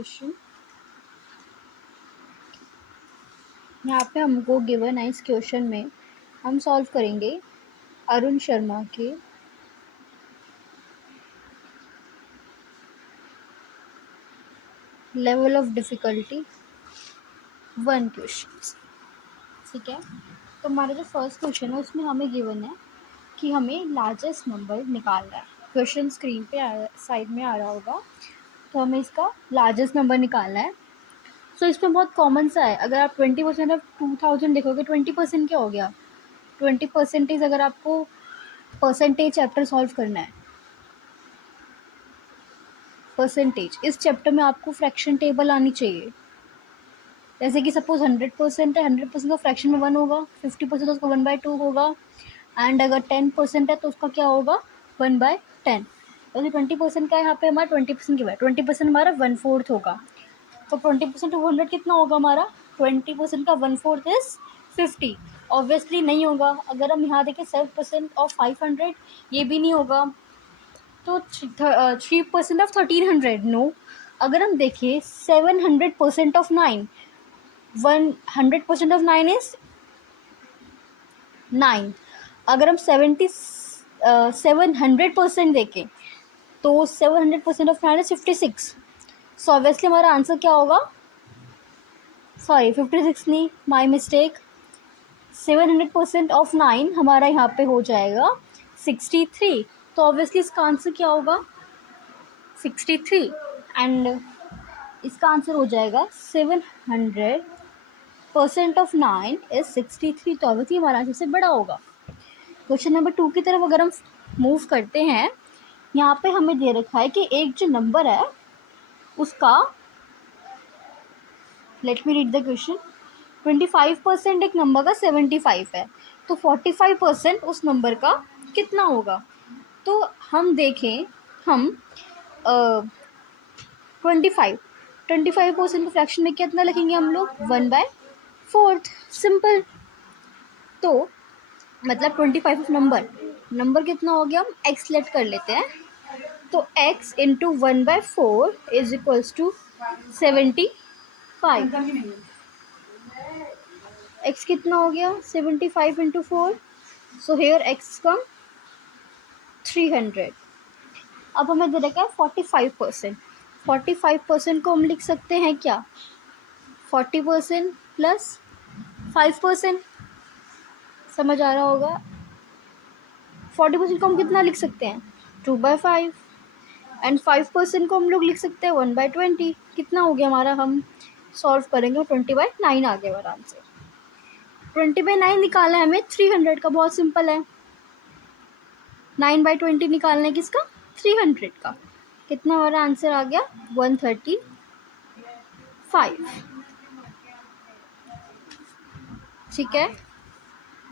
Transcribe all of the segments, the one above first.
Question. यहाँ पे हमको गिवन है इस क्वेश्चन में, हम सॉल्व करेंगे अरुण शर्मा के लेवल ऑफ डिफ़िकल्टी 1 क्वेश्चन। ठीक है, तो हमारा जो फर्स्ट क्वेश्चन है उसमें हमें गिवन है कि हमें लार्जेस्ट नंबर निकालना है। क्वेश्चन स्क्रीन पे साइड में आ रहा होगा, तो हमें इसका लार्जेस्ट नंबर निकालना है। सो इसमें बहुत कॉमन सा है, अगर आप 20% ऑफ 2000 देखोगे 20% क्या हो गया, 20% अगर आपको परसेंटेज चैप्टर सॉल्व करना है, परसेंटेज इस चैप्टर में आपको फ्रैक्शन टेबल आनी चाहिए। जैसे कि सपोज 100% है, 100% का फ्रैक्शन में 1 होगा, 50% तो उसका 1/2 होगा, एंड अगर 10% है तो उसका क्या होगा 1/10। तो 20% का यहाँ पे हमारा 20% की बात, 20% हमारा 1/4 होगा। तो 20% ऑफ 100 कितना होगा हमारा, 20% का 1/4 इज 50। ऑब्वियसली नहीं होगा। अगर हम यहाँ देखें 7% ऑफ 500, ये भी नहीं होगा। तो 3% ऑफ 1300, नो। अगर हम देखें 700% ऑफ 9, 100% ऑफ 9 इज 9। अगर हम 700% देखें तो 700% ऑफ 9 इज 56। सो ऑब्वियसली हमारा आंसर क्या होगा, सॉरी 56 नहीं, माई मिस्टेक, 700% ऑफ 9 हमारा यहाँ पे हो जाएगा 63। तो ऑब्वियसली इसका आंसर क्या होगा 63, एंड इसका आंसर हो जाएगा 700% ऑफ 9 इज 63। तो ऑब्वियसली हमारा आंसर से बड़ा होगा। क्वेश्चन नंबर 2 की तरफ अगर हम मूव करते हैं, यहाँ पे हमें दे रखा है कि एक जो नंबर है उसका, let me read the question, 25% एक नंबर का 75 है, तो 45% उस नंबर का कितना होगा। तो हम देखें, हम 25% को फ्रैक्शन में कितना लिखेंगे हम लोग, 1/4, सिंपल। तो मतलब 25 ऑफ नंबर कितना हो गया, हम एक्स सेलेक्ट कर लेते हैं। तो x into 1/4 is equals to 75। x कितना हो गया 75 into 4, so here x come 300। अब हमें दे रखा है 45%। 45% को हम लिख सकते हैं क्या, 40% प्लस 5%, समझ आ रहा होगा। 40% को हम कितना लिख सकते हैं 2/5, एंड 5% को हम लोग लिख सकते हैं 1/20। कितना हो गया हमारा, हम सॉल्व करेंगे 20/9 आ गया हमारा आंसर। 20/9 निकालना है हमें 300 का, बहुत सिंपल है। 9/20 निकालना है किसका, 300 का। कितना हमारा आंसर आ गया 135। ठीक है,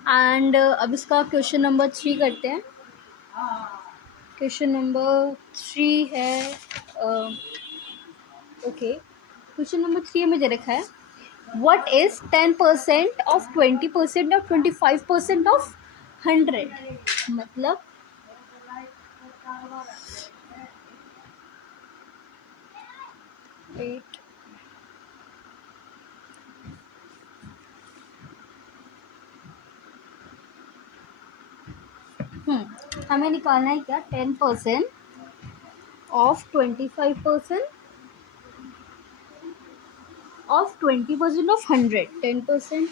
एंड अब इसका क्वेश्चन नंबर 3 करते हैं। क्वेश्चन नंबर 3 है, ओके, क्वेश्चन नंबर 3 में दे रखा है, what is 10% of 20% of 25% of 100। मतलब वेट, हमें निकालना है क्या, 10% of 25% of 20% of 100, 10%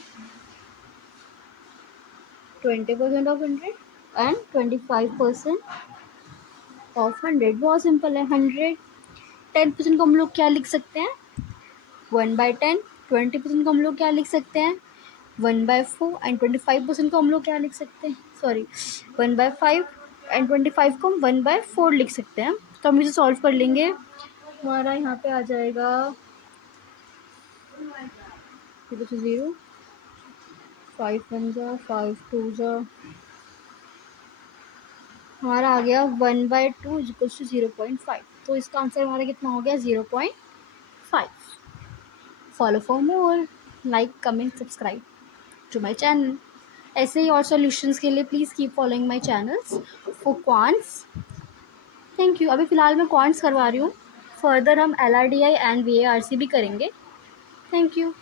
20% of 100 and 25% of 100। बहुत सिंपल है। 10% को हम लोग क्या लिख सकते हैं 1/10, 20% को हम लोग क्या लिख सकते हैं 1/4, एंड 25% को हम लोग क्या लिख सकते हैं, सॉरी 1/5, एंड 25 को हम 1/4 लिख सकते हैं। तो हम इसे सॉल्व कर लेंगे। हमारा यहाँ पे आ जाएगा 0 से 0, 5 1 जा 5 2 जा, हमारा आ गया 1/2 इक्वल्स टू 0.5। तो इसका आंसर हमारा कितना हो गया 0.5। Follow for more, like comment subscribe to my channel. ऐसे ही और सॉल्यूशंस के लिए please keep following my channels for quants. Thank you. अभी फ़िलहाल मैं क्वांट्स करवा रही हूँ, फर्दर हम LRDI एंड VARC भी करेंगे। Thank you.